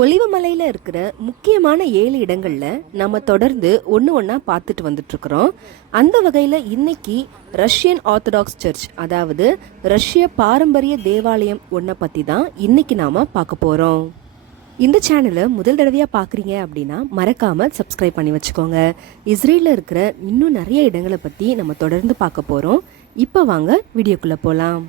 ஒலிவமலையில் இருக்கிற முக்கியமான 7 இடங்கள்ல நம்ம தொடர்ந்து ஒன்று பார்த்துட்டு வந்துட்டு இருக்கிறோம். அந்த வகையில் இன்னைக்கு ரஷ்யன் ஆர்த்தடாக்ஸ் சர்ச், அதாவது ரஷ்ய பாரம்பரிய தேவாலயம் ஒன்றை பற்றி தான் இன்னைக்கு நாம் பார்க்க போகிறோம். இந்த சேனலை முதல் தடவையாக பார்க்குறீங்க அப்படின்னா மறக்காமல் சப்ஸ்கிரைப் பண்ணி வச்சுக்கோங்க. இஸ்ரேலில் இருக்கிற இன்னும் நிறைய இடங்களை பற்றி நம்ம தொடர்ந்து பார்க்க போகிறோம். இப்போ வாங்க வீடியோக்குள்ளே போகலாம்.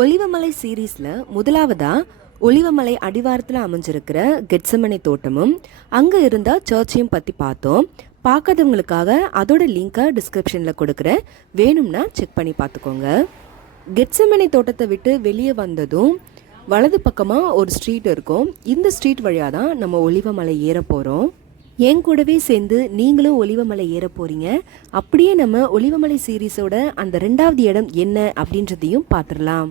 ஒலிவமலை சீரீஸில் முதலாவதா ஒலிவமலை அடிவாரத்தில் அமைஞ்சிருக்கிற கெட்சமனை தோட்டமும் அங்கே இருந்த சர்ச்சையும் பற்றி பார்த்தோம். பார்க்காதவங்களுக்காக அதோட லிங்கை டிஸ்கிரிப்ஷனில் கொடுக்குறேன், வேணும்னா செக் பண்ணி பார்த்துக்கோங்க. கெட்சமனை தோட்டத்தை விட்டு வெளியே வந்ததும் வலது பக்கமாக ஒரு ஸ்ட்ரீட் இருக்கும். இந்த ஸ்ட்ரீட் வழியாக தான் நம்ம ஒலிவமலை ஏற போகிறோம். என் கூடவே சேர்ந்து நீங்களும் ஒலிவமலை ஏற போகிறீங்க. அப்படியே நம்ம ஒலிவமலை சீரீஸோட அந்த 2வது இடம் என்ன அப்படின்றதையும் பார்த்துடலாம்.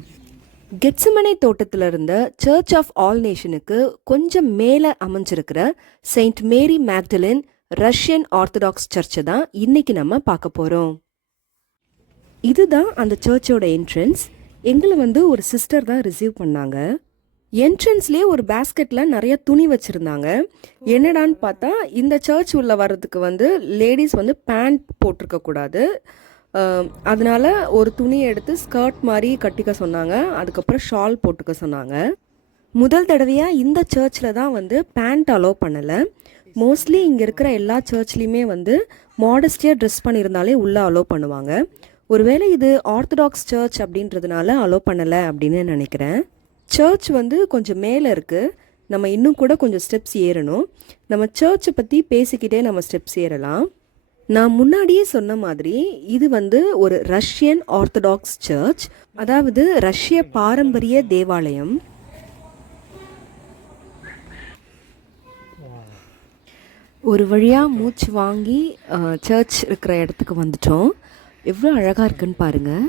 கெட்சமனை தோட்டத்தில் இருந்த சர்ச் ஆஃப் ஆல் நேஷனுக்கு கொஞ்சம் மேலே அமைஞ்சிருக்கிற Saint Mary Magdalene Russian Orthodox சர்ச்சை தான் இன்னைக்கு நம்ம பார்க்க போகிறோம். இதுதான் அந்த சர்ச்சோட என்ட்ரன்ஸ். எங்களை ஒரு சிஸ்டர் தான் ரிசீவ் பண்ணாங்க. என்ட்ரன்ஸ்லேயே ஒரு பேஸ்கெட்டில் நிறைய துணி வச்சுருந்தாங்க. என்னடான்னு பார்த்தா, இந்த சர்ச் உள்ள வர்றதுக்கு லேடிஸ் பேண்ட் போட்டிருக்கக்கூடாது, அதனால ஒரு துணியை எடுத்து ஸ்கர்ட் மாதிரி கட்டிக்க சொன்னாங்க. அதுக்கப்புறம் ஷால் போட்டுக்க சொன்னாங்க. முதல் தடவையாக இந்த சர்ச்சில் தான் பேண்ட் அலோவ் பண்ணலை. மோஸ்ட்லி இங்கே இருக்கிற எல்லா சர்ச்லேயுமே மாடஸ்டியாக ட்ரெஸ் பண்ணியிருந்தாலே உள்ளே அலோவ் பண்ணுவாங்க. ஒருவேளை இது ஆர்த்தடாக்ஸ் சர்ச் அப்படின்றதுனால அலோவ் பண்ணலை அப்படின்னு நினைக்கிறேன். சர்ச் கொஞ்சம் மேலே இருக்குது. நம்ம இன்னும் கூட கொஞ்சம் ஸ்டெப்ஸ் ஏறணும். நம்ம சர்ச்சை பற்றி பேசிக்கிட்டே நம்ம ஸ்டெப்ஸ் ஏறலாம். நான் முன்னாடியே சொன்ன மாதிரி இது ஒரு ரஷ்யன் ஆர்த்தடாக்ஸ் சர்ச், அதாவது ரஷ்ய பாரம்பரிய தேவாலயம். ஒரு வழியாக மூச்சு வாங்கி சர்ச் இருக்கிற இடத்துக்கு வந்துட்டோம். எவ்வளோ அழகாக இருக்குன்னு பாருங்கள்.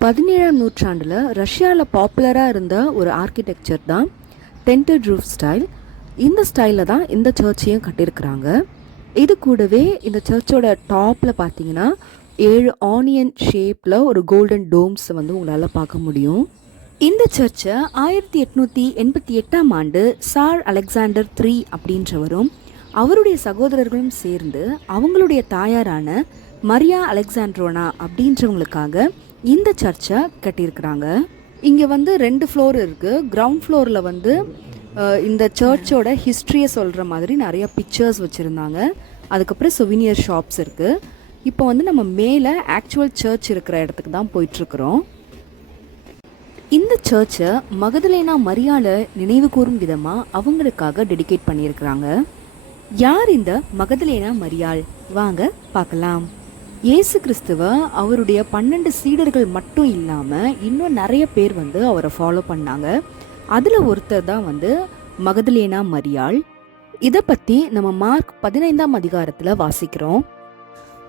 17ஆம் நூற்றாண்டில் ரஷ்யாவில் பாப்புலராக இருந்த ஒரு ஆர்கிடெக்சர் தான் டென்டட் ரூஃப் ஸ்டைல். இந்த ஸ்டைலில் தான் இந்த சர்ச்சையும் கட்டியிருக்கிறாங்க. இது கூடவே இந்த சர்ச்சோட டாப்பில் பார்த்தீங்கன்னா 7 ஆனியன் ஷேப்பில் ஒரு கோல்டன் டோம்ஸ் உங்களால் பார்க்க முடியும். இந்த சர்ச்சை 1888ஆம் ஆண்டு சார் அலெக்சாண்டர் III அப்படின்றவரும் அவருடைய சகோதரர்களும் சேர்ந்து அவங்களுடைய தாயாரான மரியா அலெக்சாண்ட்ரோனா அப்படின்றவங்களுக்காக இந்த சர்ச்சை கட்டியிருக்கிறாங்க. இங்கே 2 ஃப்ளோர் இருக்குது. கிரவுண்ட் ஃப்ளோரில் இந்த சர்ச்சோட ஹிஸ்ட்ரியை சொல்கிற மாதிரி நிறைய பிக்சர்ஸ் வச்சுருந்தாங்க. அதுக்கப்புறம் சொவினியர் ஷாப்ஸ் இருக்குது. இப்போ நம்ம மேலே ஆக்சுவல் சர்ச் இருக்கிற இடத்துக்கு தான் போயிட்டுருக்குறோம். இந்த சர்ச்சை மகதலேனா மரியாளை நினைவு கூறும் விதமாக அவங்களுக்காக டெடிகேட் பண்ணியிருக்கிறாங்க. யார் இந்த மகதலேனா மரியாள்? வாங்க பார்க்கலாம். இயேசு கிறிஸ்துவ அவருடைய 12 சீடர்கள் மட்டும் இல்லாமல் இன்னும் நிறைய பேர் அவரை ஃபாலோ பண்ணாங்க. அதில் ஒருத்தர் தான் மகதலேனா மரியாள். இதை பற்றி நம்ம மார்க் 15ஆம் அதிகாரத்தில் வாசிக்கிறோம்.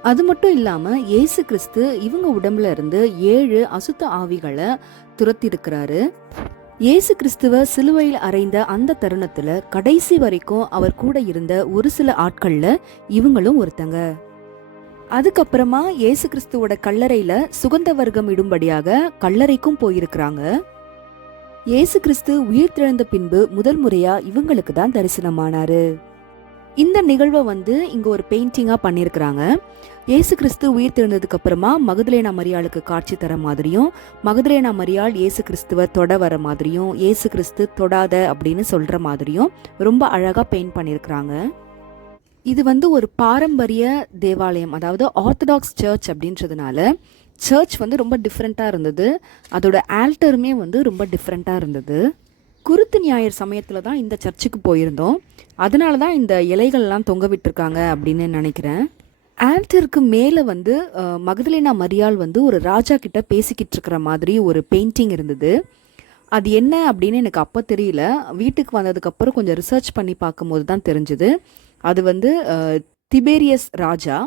அது மட்டும் இல்லாமல் இயேசு கிறிஸ்து இவங்க உடம்புல இருந்து 7 அசுத்த ஆவிகளை துரத்திருக்கிறாரு. இயேசு கிறிஸ்துவ சிலுவையில் அறைந்த அந்த தருணத்தில் கடைசி வரைக்கும் அவர் கூட இருந்த ஒரு சில ஆட்களில் இவங்களும் ஒருத்தங்க. அதுக்கப்புறமா இயேசு கிறிஸ்துவோட கல்லறையில சுகந்த வர்க்கம் இடும்படியாக கல்லறைக்கும் போயிருக்கிறாங்க. இயேசு கிறிஸ்து உயிர் திறந்த பின்பு முதல் முறையா இவங்களுக்கு தான் தரிசனமானாரு. இந்த நிகழ்வை இங்க ஒரு பெயிண்டிங்கா பண்ணியிருக்கிறாங்க. இயேசு கிறிஸ்து உயிர் திறந்ததுக்கு அப்புறமா மகதலேனா மரியாளுக்கு காட்சி தர மாதிரியும், மகதலேனா மரியாள் இயேசு கிறிஸ்துவ தொட வர மாதிரியும், இயேசு கிறிஸ்து தொடாத அப்படின்னு சொல்ற மாதிரியும் ரொம்ப அழகா பெயிண்ட் பண்ணியிருக்கிறாங்க. இது ஒரு பாரம்பரிய தேவாலயம், அதாவது ஆர்த்தடாக்ஸ் சர்ச் அப்படின்றதுனால சர்ச் ரொம்ப டிஃப்ரெண்ட்டாக இருந்தது. அதோட ஆல்டருமே ரொம்ப டிஃப்ரெண்ட்டாக இருந்தது. குருத்து ஞாயிறு சமயத்தில் தான் இந்த சர்ச்சுக்கு போயிருந்தோம். அதனால தான் இந்த இலைகள்லாம் தொங்க விட்டுருக்காங்க அப்படின்னு நினைக்கிறேன். ஆல்டருக்கு மேலே மகதலேனா மரியாள் ஒரு ராஜா கிட்ட பேசிக்கிட்டு இருக்கிற மாதிரி ஒரு பெயிண்டிங் இருந்தது. அது என்ன அப்படின்னு எனக்கு அப்போ தெரியல. வீட்டுக்கு வந்ததுக்கப்புறம் கொஞ்சம் ரிசர்ச் பண்ணி பார்க்கும்போது தான் தெரிஞ்சுது. அது திபேரியஸ் ராஜா.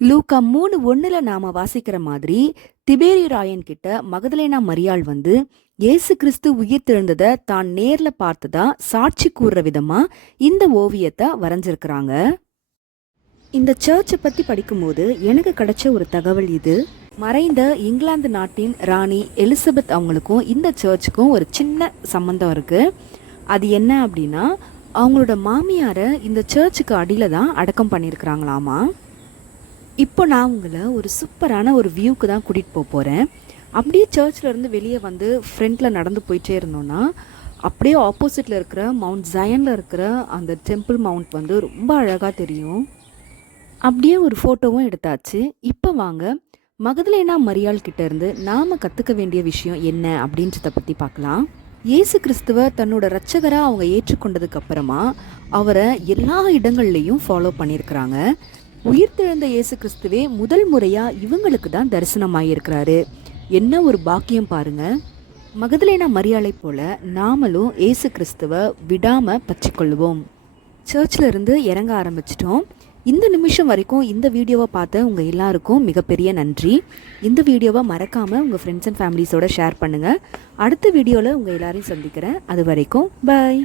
லூக்கா 3:1 நாம வாசிக்கிற மாதிரி திபேரி ராயன் கிட்ட மகதலேனா மரியாள் வந்து இயேசு கிறிஸ்து உயிர் தெழுந்ததை தான் நேர்ல பார்த்ததா சாட்சி கூறுற விதமா இந்த ஓவியத்தை வரைஞ்சிருக்கிறாங்க. இந்த சர்ச்சை பத்தி படிக்கும்போது எனக்கு கிடைச்ச ஒரு தகவல் இது. மறைந்த இங்கிலாந்து நாட்டின் ராணி எலிசபெத் அவங்களுக்கும் இந்த சர்ச்சுக்கும் ஒரு சின்ன சம்பந்தம் இருக்கு. அது என்ன அப்படின்னா, அவங்களோட மாமியாரை இந்த சர்ச்சுக்கு அடியில தான் அடக்கம் பண்ணியிருக்கிறாங்களாமா. இப்போ நான் உங்களை ஒரு சூப்பரான ஒரு வியூக்கு தான் கூட்டிகிட்டு போகிறேன். அப்படியே சர்ச்சில் இருந்து வெளியே வந்து ஃப்ரண்ட்டில் நடந்து போயிட்டே இருந்தோன்னா அப்படியே ஆப்போசிட்டில் இருக்கிற மவுண்ட் ஜயனில் இருக்கிற அந்த டெம்பிள் மவுண்ட் வந்து ரொம்ப அழகாக தெரியும். அப்படியே ஒரு ஃபோட்டோவும் எடுத்தாச்சு. இப்போ வாங்க மகதலேனா மரியாள் கிட்ட இருந்து நாம் கற்றுக்க வேண்டிய விஷயம் என்ன அப்படின்றத பற்றி பார்க்கலாம். இயேசு கிறிஸ்துவ தன்னோட இரட்சகராக அவங்க ஏற்றுக்கொண்டதுக்கு அப்புறமா அவரை எல்லா இடங்கள்லையும் ஃபாலோ பண்ணியிருக்கிறாங்க. உயிர்த்தெழுந்த இயேசு கிறிஸ்துவே முதல் முறையாக இவங்களுக்கு தான் தரிசனமாயிருக்கிறாரு. என்ன ஒரு பாக்கியம் பாருங்க. மகதலேனா மரியாளை போல நாமளும் இயேசு கிறிஸ்துவ விடாமல் பற்றிக்கொள்வோம். சர்ச்சில் இருந்து இறங்க ஆரம்பிச்சிட்டோம். இந்த நிமிஷம் வரைக்கும் இந்த வீடியோவை பார்த்த உங்கள் எல்லாருக்கும் மிகப்பெரிய நன்றி. இந்த வீடியோவை மறக்காமல் உங்கள் ஃப்ரெண்ட்ஸ் அண்ட் ஃபேமிலிஸோட ஷேர் பண்ணுங்கள். அடுத்த வீடியோவில் உங்கள் எல்லாரையும் சந்திக்கிறேன். அது வரைக்கும் பாய்.